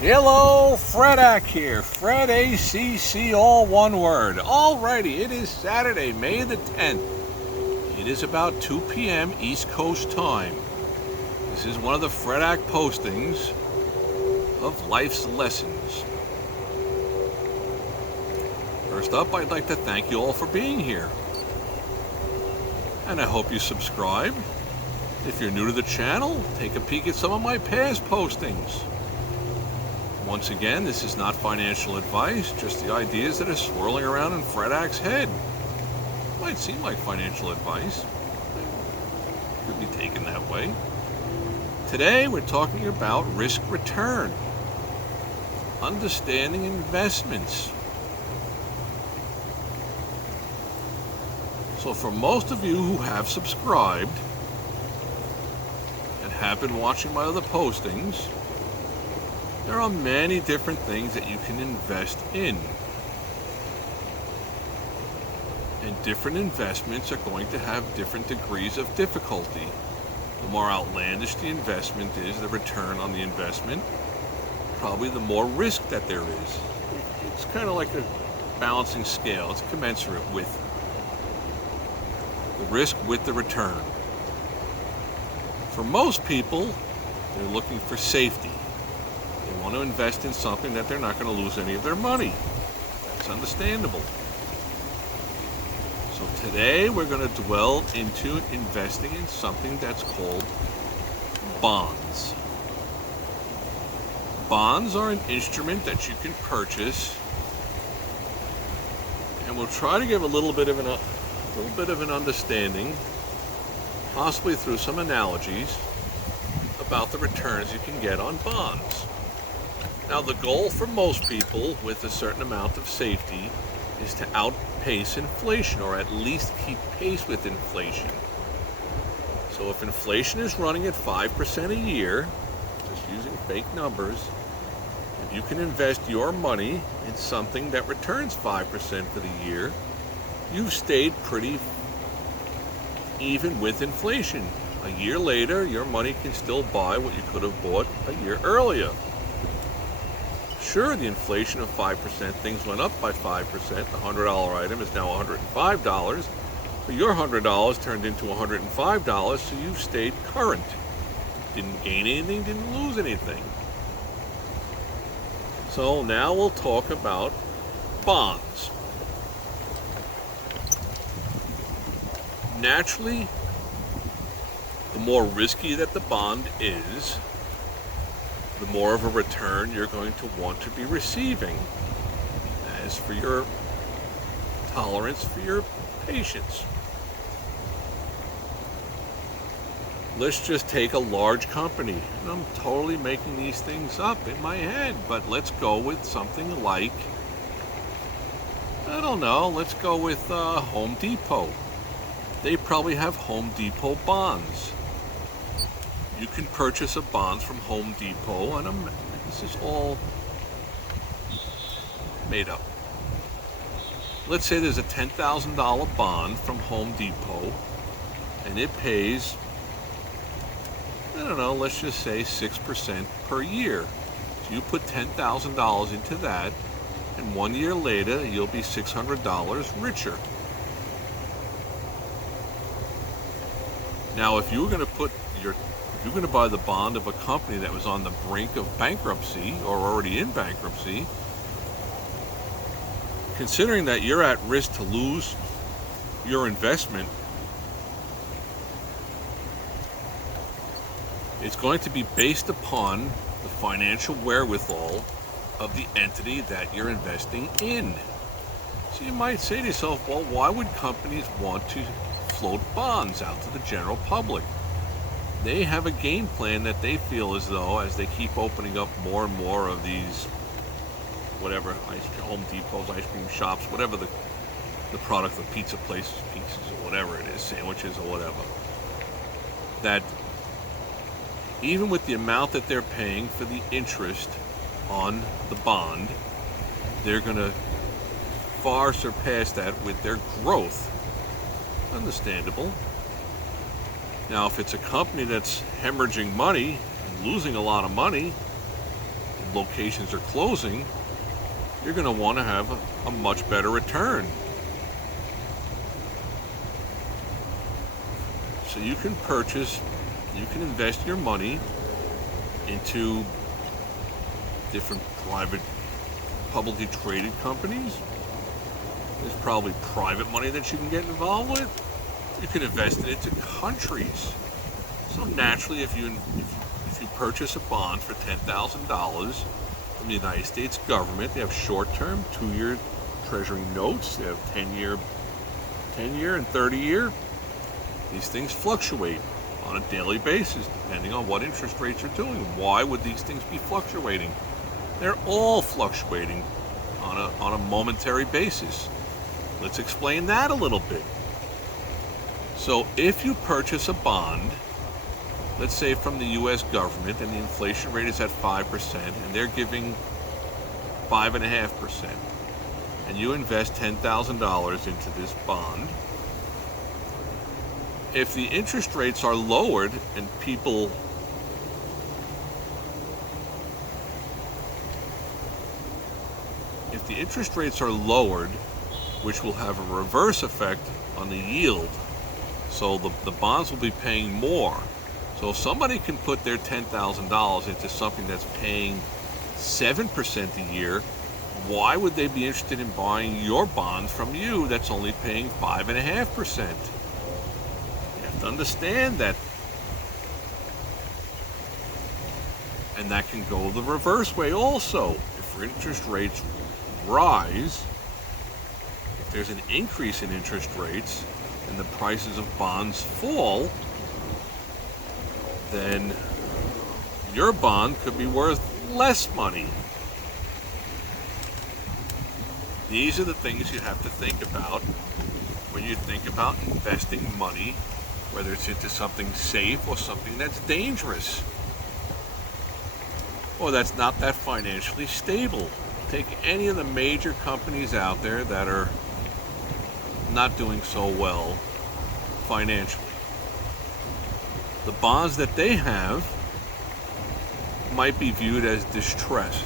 Hello, Fredac here. Fred ACC, all one word. Alrighty, it is Saturday, May the 10th. It is about 2 p.m. East Coast time. This is one of the Fredac postings of life's lessons. First up, I'd like to thank you all for being here. And I hope you subscribe. If you're new to the channel, take a peek at some of my past postings. Once again, this is not financial advice, just the ideas that are swirling around in Fredac's head. Might seem like financial advice. Could be taken that way. Today, we're talking about risk return. Understanding investments. So for most of you who have subscribed and have been watching my other postings, there are many different things that you can invest in. And different investments are going to have different degrees of difficulty. The more outlandish the investment is, the return on the investment, probably the more risk that there is. It's kind of like a balancing scale. It's commensurate with the risk with the return. For most people, they're looking for safety. They want to invest in something that they're not going to lose any of their money. That's understandable. So today we're going to dwell into investing in something that's called bonds. Bonds are an instrument that you can purchase, and we'll try to give a little bit of an understanding, possibly through some analogies, about the returns you can get on bonds. Now, the goal for most people with a certain amount of safety is to outpace inflation, or at least keep pace with inflation. So if inflation is running at 5% a year, just using fake numbers, if you can invest your money in something that returns 5% for the year, you've stayed pretty even with inflation. A year later, your money can still buy what you could have bought a year earlier. Sure, the inflation of 5%, things went up by 5%. The $100 item is now $105, but your $100 turned into $105, so you've stayed current. Didn't gain anything, didn't lose anything. So now we'll talk about bonds. Naturally, the more risky that the bond is, the more of a return you're going to want to be receiving. As for your tolerance, for your patience. Let's just take a large company, and I'm totally making these things up in my head, but let's go with something like, I don't know, let's go with Home Depot. They probably have Home Depot bonds. You can purchase a bond from Home Depot, and this is all made up. Let's say there's a $10,000 bond from Home Depot, and it pays, I don't know, let's just say 6% per year. So you put $10,000 into that, and 1 year later, you'll be $600 richer. Now, if you were going to buy the bond of a company that was on the brink of bankruptcy or already in bankruptcy, considering that you're at risk to lose your investment, it's going to be based upon the financial wherewithal of the entity that you're investing in. So you might say to yourself, well, why would companies want to float bonds out to the general public? They have a game plan that they feel as though, as they keep opening up more and more of these, whatever, Home Depots, ice cream shops, whatever the product, the pizza places, pizzas, or whatever it is, sandwiches or whatever, that even with the amount that they're paying for the interest on the bond, they're going to far surpass that with their growth. Understandable. Now, if it's a company that's hemorrhaging money and losing a lot of money, locations are closing, you're going to want to have a much better return. So you can invest your money into different private, publicly traded companies. There's probably private money that you can get involved with. You can invest it into countries. So naturally, if you purchase a bond for $10,000 from the United States government, they have short-term 2-year Treasury notes. They have 10-year and 30-year. These things fluctuate on a daily basis depending on what interest rates are doing. Why would these things be fluctuating? They're all fluctuating on a momentary basis. Let's explain that a little bit. So if you purchase a bond, let's say from the US government, and the inflation rate is at 5%, and they're giving 5.5%, and you invest $10,000 into this bond, if the interest rates are lowered and if the interest rates are lowered, which will have a reverse effect on the yield, so the bonds will be paying more. So if somebody can put their $10,000 into something that's paying 7% a year, why would they be interested in buying your bond from you that's only paying 5.5%? You have to understand that. And that can go the reverse way also. If interest rates rise, if there's an increase in interest rates and the prices of bonds fall, then your bond could be worth less money. These are the things you have to think about when you think about investing money, whether it's into something safe or something that's dangerous, or that's not that financially stable. Take any of the major companies out there that are not doing so well financially. The bonds that they have might be viewed as distressed,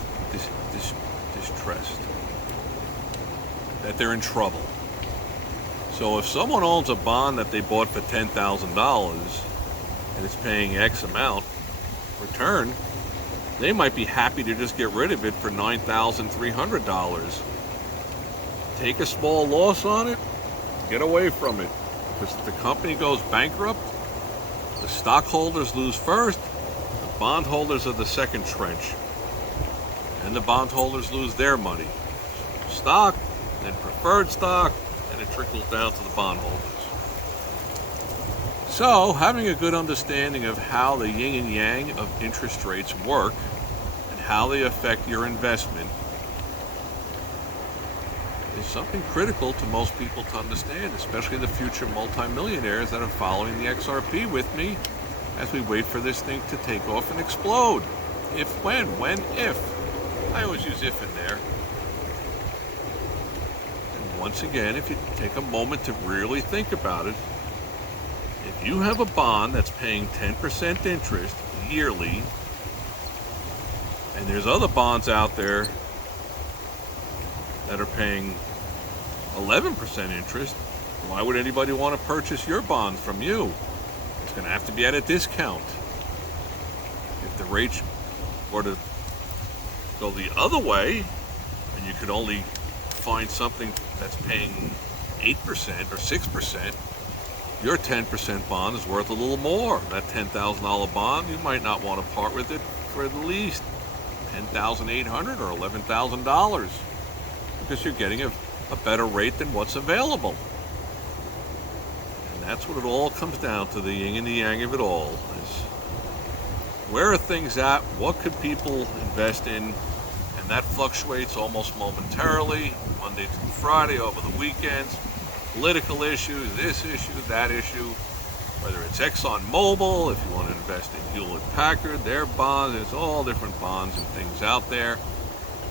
that they're in trouble. So if someone owns a bond that they bought for $10,000 and it's paying X amount return, they might be happy to just get rid of it for $9,300. Take a small loss on it, get away from it. Because if the company goes bankrupt, the stockholders lose first, the bondholders are the second trench, and the bondholders lose their money. Stock, then preferred stock, and it trickles down to the bondholders. So, having a good understanding of how the yin and yang of interest rates work and how they affect your investment is something critical to most people to understand, especially the future multimillionaires that are following the XRP with me as we wait for this thing to take off and explode. If, when, if. I always use if in there. And once again, if you take a moment to really think about it, if you have a bond that's paying 10% interest yearly, and there's other bonds out there that are paying 11% interest, why would anybody want to purchase your bond from you? It's going to have to be at a discount. If the rates were to go the other way, and you could only find something that's paying 8% or 6%, your 10% bond is worth a little more. That $10,000 bond, you might not want to part with it for at least $10,800 or $11,000 because you're getting a better rate than what's available. And that's what it all comes down to, the yin and the yang of it all. Is where are things at? What could people invest in? And that fluctuates almost momentarily, Monday through Friday, over the weekends. Political issues, this issue, that issue, whether it's ExxonMobil, if you want to invest in Hewlett-Packard, their bonds, there's all different bonds and things out there.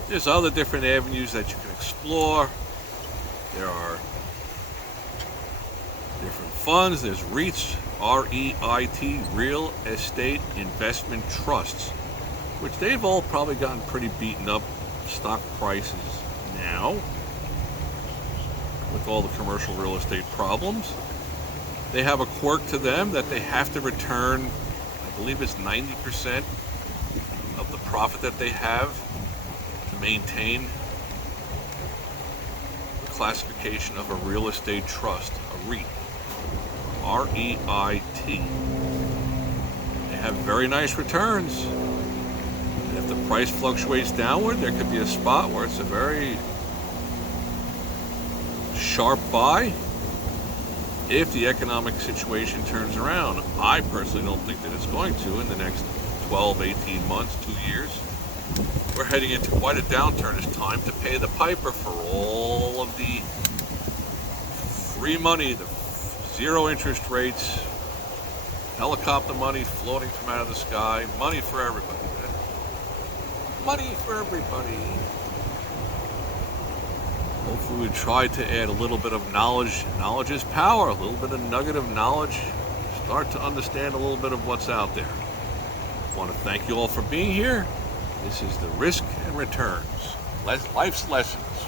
There's other different avenues that you can explore. There are different funds. There's REITs, R-E-I-T, Real Estate Investment Trusts, which they've all probably gotten pretty beaten up stock prices now with all the commercial real estate problems. They have a quirk to them that they have to return, I believe it's 90% of the profit that they have to maintain the classification of a real estate trust, a REIT, R-E-I-T. They have very nice returns. And if the price fluctuates downward, there could be a spot where it's a very sharp buy if the economic situation turns around. I personally don't think that it's going to in the next 12, 18 months, 2 years. We're heading into quite a downturn. It's time to pay the piper for all of the free money, the zero interest rates, helicopter money floating from out of the sky, money for everybody. Money for everybody. Hopefully we try to add a little bit of knowledge. Knowledge is power. A little bit of nugget of knowledge. Start to understand a little bit of what's out there. I want to thank you all for being here. This is the Risk and Returns. Life's Lessons